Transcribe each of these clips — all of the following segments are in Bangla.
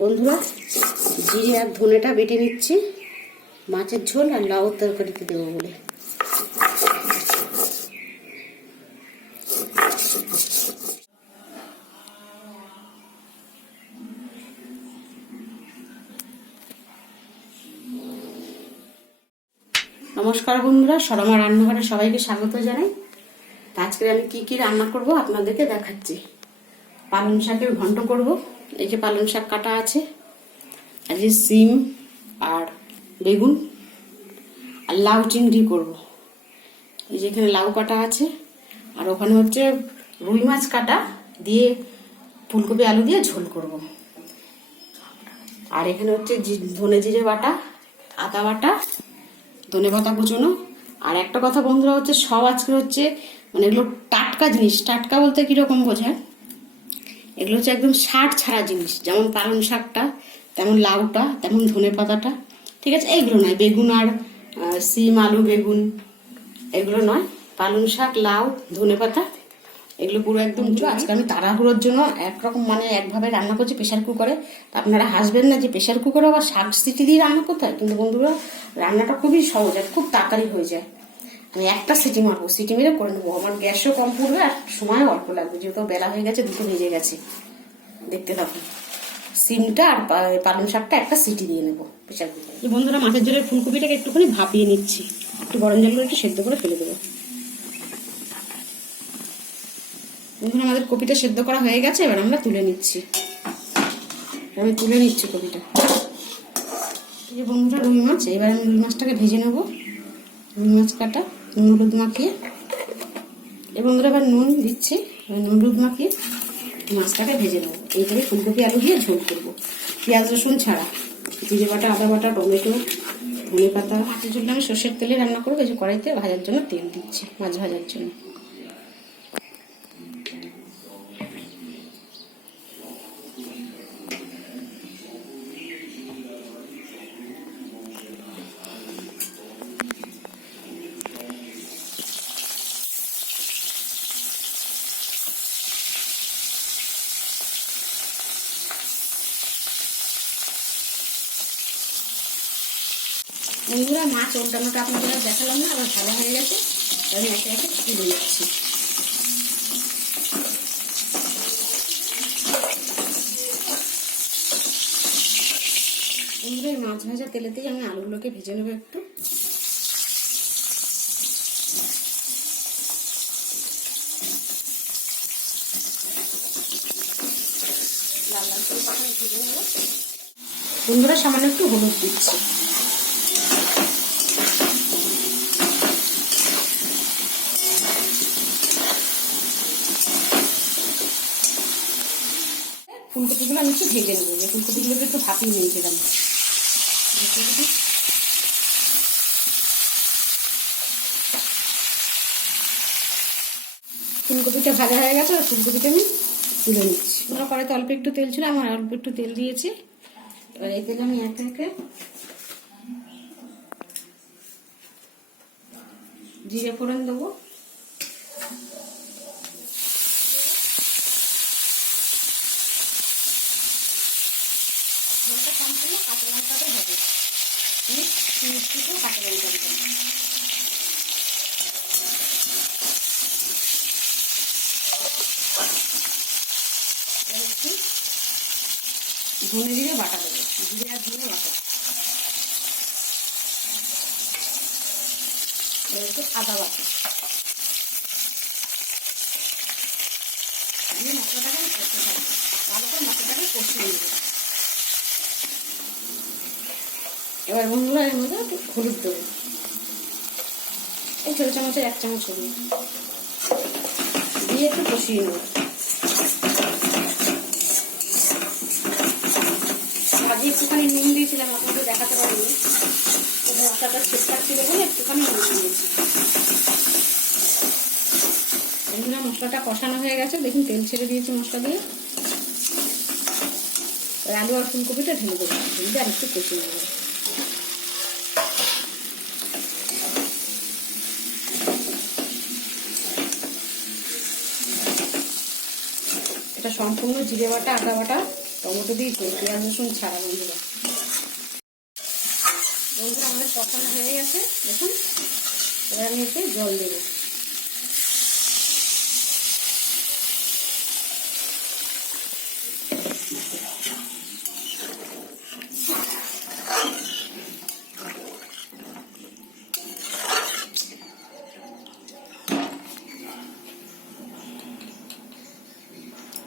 বন্ধুরা, জিরে আর ধনেটা বেটে নিচ্ছি মাছের ঝোল আর লাউ তরকারিতে দেবো বলে। নমস্কার বন্ধুরা, সরমা রান্নাঘরে সবাইকে স্বাগত জানাই। আজকে আমি কি রান্না করব আপনাদেরকে দেখাচ্ছি। পালং শাকের ঘন্ট করব। এই যে পালং শাক কাটা আছে, আর যে সিম আর বেগুন আর লাউ চিংড়ি করব। এই যে এখানে লাউ কাটা আছে, আর ওখানে হচ্ছে রুই মাছ কাটা দিয়ে ফুলকপি আলু দিয়ে ঝোল করব। আর এখানে হচ্ছে ধনে জিরে বাটা, আদা বাটা, ধনে পাতা কুচোনো। আর একটা কথা বন্ধুরা হচ্ছে, সব আজকে হচ্ছে মানে এগুলো টাটকা জিনিস। টাটকা বলতে কিরকম বোঝায়, এগুলো হচ্ছে একদম সার ছাড়া জিনিস। যেমন পালং শাকটা, তেমন লাউটা, তেমন ধনে পাতাটা, ঠিক আছে। এইগুলো নয়, বেগুন আর সিম আলু বেগুন এগুলো নয়। পালং শাক, লাউ, ধনে পাতা এগুলো পুরো একদম। আজকে আমি তাড়াহুড়োর জন্য একরকম মানে একভাবে রান্না করছি প্রেশার কুকারে। তা আপনারা হাসবেন না যে প্রেশার কুকারে আবার শাক সিটি দিয়ে রান্না করতে হয়, কিন্তু বন্ধুরা রান্নাটা খুবই সহজ আর খুব তাড়াতাড়ি হয়ে যায়। আমি একটা সিটি মারবো, সিটি মেরে করে নেবো। আমার গ্যাসও কম পড়বে আর সময়ও অল্প লাগবে, যেহেতু বেলা হয়ে গেছে, 2টো বেজে গেছে। দেখতে থাকুন। সিমটা আর পালং শাকটা একটা সিটি দিয়ে নেবো প্রেশার কুকারে। এই বন্ধুরা, মাছের ঝোলের ফুলকপিটাকে একটুখানি ভাপিয়ে নিচ্ছি, একটু গরম জল করে একটু সেদ্ধ করে ফেলে দেবো। বন্ধুরা, আমাদের কপিটা সেদ্ধ করা হয়ে গেছে, এবার আমরা তুলে নিচ্ছি। আমি তুলে নিচ্ছি কপিটা। এই যে বন্ধুরা রুই মাছ, এবার আমি রুই মাছটাকে ভেজে নেবো। রুই মাছ কাটা, নুন হলুদ মাখিয়ে। এই বন্ধুরা এবার নুন দিচ্ছি, নুন হলুদ মাখিয়ে মাছটাকে ভেজে নেবো। এইভাবে ফুলকপি আলু দিয়ে ঝোল করবো, পেঁয়াজ রসুন ছাড়া। জিরে বাটা, আদা বাটা, টমেটো, ধনে পাতা। মাছের ঝোলটা আমি সর্ষের তেলে রান্না করবো। এই যে কড়াইতে ভাজার জন্য তেল দিচ্ছি, মাছ ভাজার জন্য। বন্ধুরা, মাছ উল্টানোটা আপনাদের দেখালাম না, আবার ভালো হয়ে গেছে। আমি একে একে তুলে নিচ্ছি। বন্ধুরা, এই মাছ ভাজা তেলেতেই আমি আলুগুলোকে ভেজে নেবো একটু। লাল লাল করে ভেজে নেবো। বন্ধুরা, সামান্য একটু হলুদ দিচ্ছি। ফুলকপিগুলো আমি একটু ভেজে নেবো। যে ফুলকপিগুলোকে একটু ভাপিয়ে নিয়েছিলাম। ফুলকপিটা ভাজা হয়ে গেছে, আর ফুলকপিটা আমি তুলে নিচ্ছি। ওরা কড়াইতে অল্প একটু তেল ছিল, আমার অল্প একটু তেল দিয়েছি। এবার এই তেলে আমি একে একে জিরে ফোড়ন দেবো। ঝোলটা সম্পূর্ণ কাঁচা লঙ্কাতে হবে, মিষ্টিতে কাঁচা লঙ্কা দেবো। একটু ধনে জিরে বাটা দেবো, জিরে আর ধনে বাটা। একটু আদা বাটা দিয়ে মশলাটাকে কষতে থাকবো। ভালো করে মশলাটাকে কষিয়ে নেবো। এবার বন্ধুরা, এর মধ্যে একটু হলুদ দেবো, এই ছোটো চামচের 1 চামচ হলুদ দিয়ে একটু কষিয়ে নেবো। আগে একটুখানি নুন দিয়েছিলাম, আপনাদের দেখাতে পারিনি। মশলাটা ঠিকঠাক ছিল বলে একটুখানি নুন দিয়েছি। বন্ধুরা, মশলাটা কষানো হয়ে গেছে, দেখুন তেল ছেড়ে দিয়েছি মশলা দিয়ে। আলু আর ফুলকপিটা ঢেলে দেবো, ঢেলে আর একটু কষিয়ে নেবো। এটা সম্পূর্ণ জিরে বাটা, আদা বাটা, টমেটো দিয়ে পেঁয়াজ রসুন ছাড়া। বন্ধুরা আমাদের কষানো হয়ে গেছে দেখুন। এবার আমি এতে জল দেবো।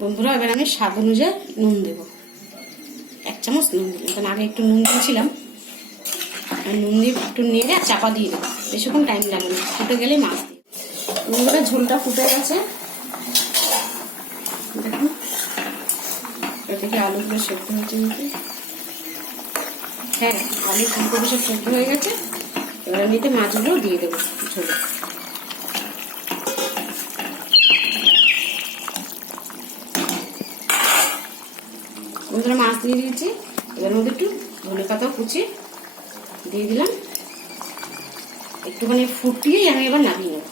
বন্ধুরা এবার আমি স্বাদ অনুযায়ী নুন দেবো। 1 চামচ নুন দিলাম, কারণ আগে একটু নুন দিয়েছিলাম। নুন দিয়ে একটু নেড়ে চাপা দিয়ে দেবো, বেশিক্ষণ টাইম লাগবে না, ফুটে গেলে মাছ দিয়ে। বন্ধুরা ঝোলটা ফুটে গেছে দেখুন। এটা থেকে আলুগুলো সেদ্ধ হয়েছে নাকি? হ্যাঁ, আলু ফুলকপি সব সেদ্ধ হয়ে গেছে। এবার আমি এতে মাছগুলো দিয়ে দেবো ঝোলে। বন্ধুরা মাছ দিয়ে দিয়েছি। এবার মধ্যে একটু ধনে পাতাও কুচি দিয়ে দিলাম। একটুখানি ফুটিয়েই আমি এবার নামিয়ে নেব।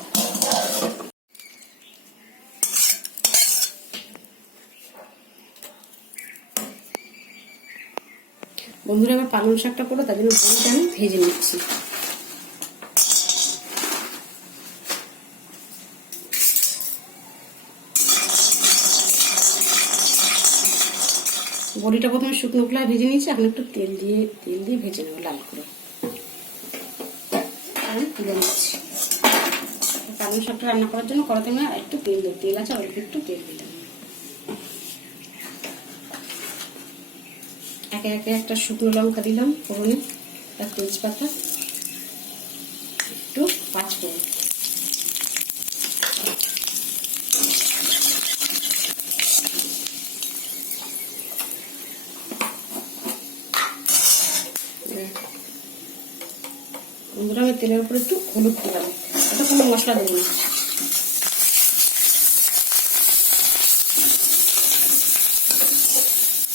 বন্ধুরা এবার পালং শাকটা করে তার জন্য বড়িটা আমি ভেজে নিচ্ছি। বড়িটা প্রথমে শুকনো খোলায় ভেজে নিয়েছি, এখন একটু তেল দিয়ে ভেজে নেবো লাল করে। আমি তুলে নিচ্ছি। পালং শাকটা রান্না করার জন্য কড়াতে আমি একটু তেল দেবো। তেল আছে, অল্প একটু তেল দিলাম। একে একে একটা শুকনো লঙ্কা দিলাম ফোড়নে, একটা তেজপাতা, একটু পাঁচফোড়ন। বন্ধুরা আমি তেলের উপরে একটু হলুদ দিলাম, এটা কোনো মশলা দেবো না।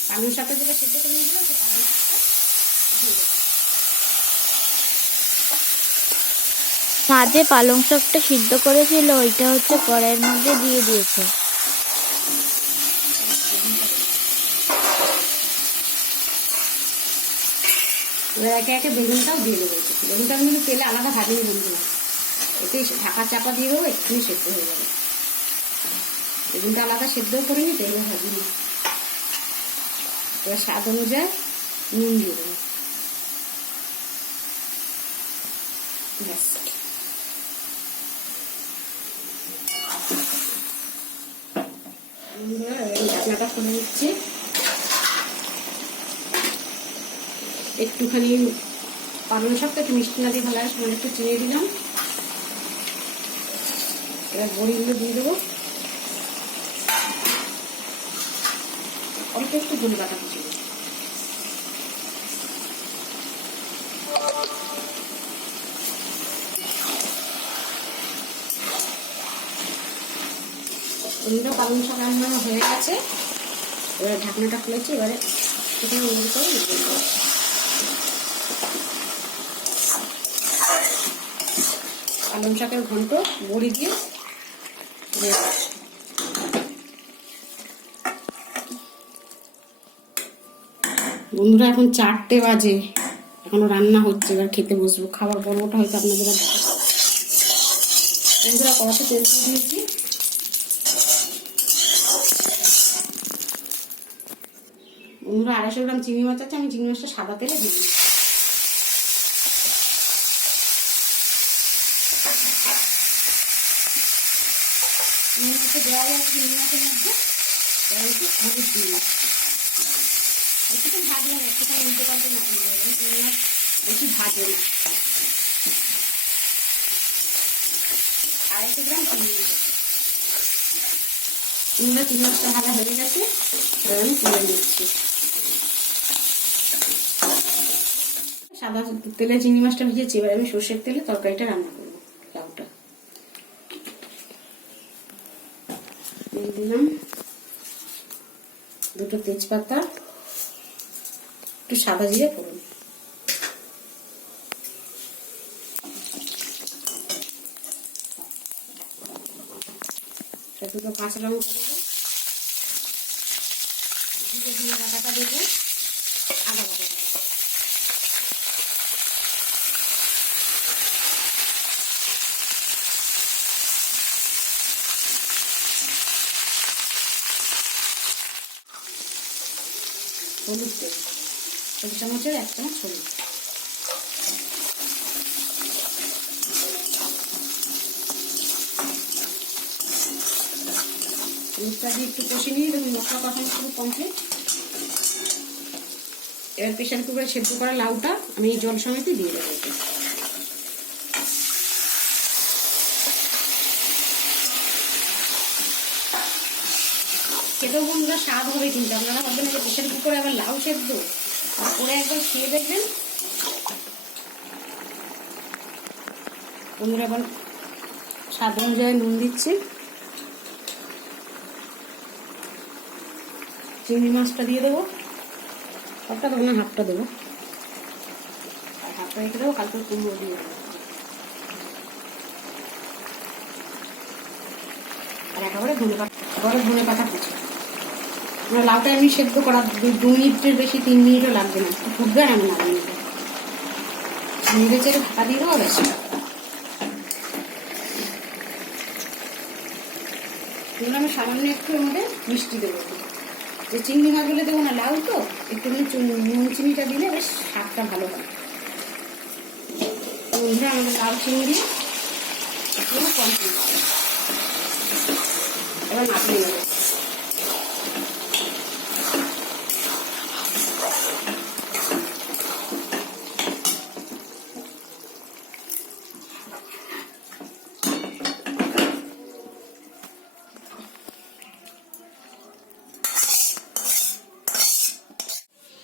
পালং শাকটা যেটা সেদ্ধ করে নিয়েছিলাম সে পালং শাকটা দিয়ে দেবো। মাঝে পালং শাকটা সিদ্ধ করেছিল ওইটা হচ্ছে কড়াইয়ের মধ্যে দিয়ে দিয়েছে। এবার একে একে বেগুনটাও দিয়ে দেবো। বেগুনটা আমি কিন্তু তেলে আলাদা ভাজিনি বন্ধুরা, এতে ঢাকা চাপা দিয়ে দেবো, একটুখানি সেদ্ধ হয়ে যাবে। বেগুনটা আলাদা সেদ্ধও করিনি, তেলে ভাজিনি। এবার স্বাদ অনুযায়ী নুন দিয়ে দেবো। ব্যাস, ঢাকনাটা খুলে নিচ্ছি। একটুখানি পালং শাকটা একটু মিষ্টি না দিয়ে ভালো লাগে, মানে একটু চিনি দিলাম। এবার বড়িগুলো দিয়ে দেবো, অল্প একটু ধনে পাতা কুচি। পালং শাক রান্না হয়ে গেছে। এবার ঢাকনাটা খুলেছি, এবারে এখানে করে পালং শাকের ঘন্ট বড়ি দিয়ে। বন্ধুরা এখন 4টে বাজে, এখনো রান্না হচ্ছে। এবার খেতে বসবো, খাবার পর্বটা হয়তো আপনাদের। বন্ধুরা কড়াতে তেল দিয়ে দিয়েছি। বন্ধুরা 250 গ্রাম চিংড়ি মাছ আছে, আমি চিংড়ি মাছটা সাদা তেলে দিয়ে দিই। চিংড়ি মাছটা দেওয়া যাচ্ছে চিংড়ি মাছের মধ্যে। এবার একটু হলুদ দিয়ে দিচ্ছি। একটু ভাজবে না, একটুখানি উল্টে পাল্টে না দিয়ে দেবেন, চিংড়ি মাছ বেশি ভাজবে না। 250 গ্রাম চিংড়ি মাছ আছে। চিংড়ি মাছটা ভাজা হয়ে গেছে, এবার আমি তুলে নিচ্ছি। সাদা তেলে চিংড়ি মাছটা ভেজেছি, এবার আমি সর্ষের তেলে তরকারিটা রান্না করবো। লাউটা দিয়ে দিলাম, 2টো তেজপাতা, একটু সাদা জিরে ফোড়ন, দুটো কাঁচা লঙ্কা দেবো, জিরে ধনে বাটাটা দেবো, আদা বাটাটা দেবো। হলুদ দেবো, 1 চামচের 1 চামচ হলুদ। হলুদটা দিয়ে একটু কষে নিয়ে দেখুন মশলা কষানো পুরো কমপ্লিট। এবার প্রেশার কুকারে সেদ্ধ করা লাউটা আমি এই জল সমেত দিয়ে দেবো। খেতেও বন্ধুরা স্বাদ হবে, কিন্তু আপনারা ভাববেন যে প্রেশার কুকারে আবার লাউ সেদ্ধ, করে একবার খেয়ে দেখবেন। বন্ধুরা আবার স্বাদ অনুযায়ী নুন দিচ্ছি। চিংড়ি মাছটা দিয়ে দেবো, সবটা দেবো না, হাফটা দেবো, আর হাফটা রেখে দেবো, কালকে কুমড়ো দিয়ে দেবো। আর একেবারে ধনে পাতা কুচি। আমরা লাউটা এমনি সেদ্ধ করা 2 মিনিটের বেশি, 3 মিনিটও লাগবে না, ফুটবে আর আমি নামিয়ে নেবো। নেড়ে চেড়ে ঢাকা দিয়ে দেবো, বেশি আমি সামান্য একটু এর মধ্যে মিষ্টি দেবো। যে চিংড়ি মাছগুলো দেবো না, লাউ তো একটুখানি নুন চিনিটা দিলে বেশ স্বাদটা ভালো হয়। বন্ধুরা আমাদের লাউ চিংড়ি পুরো কমপ্লিট, এবার নামিয়ে নেবো।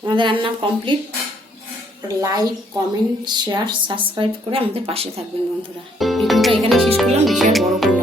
আমাদের রান্না complete. Like, comment, share, subscribe করে আমাদের পাশে থাকবেন বন্ধুরা। ভিডিওটা এখানে শেষ করলাম, বেশি আর বড় করব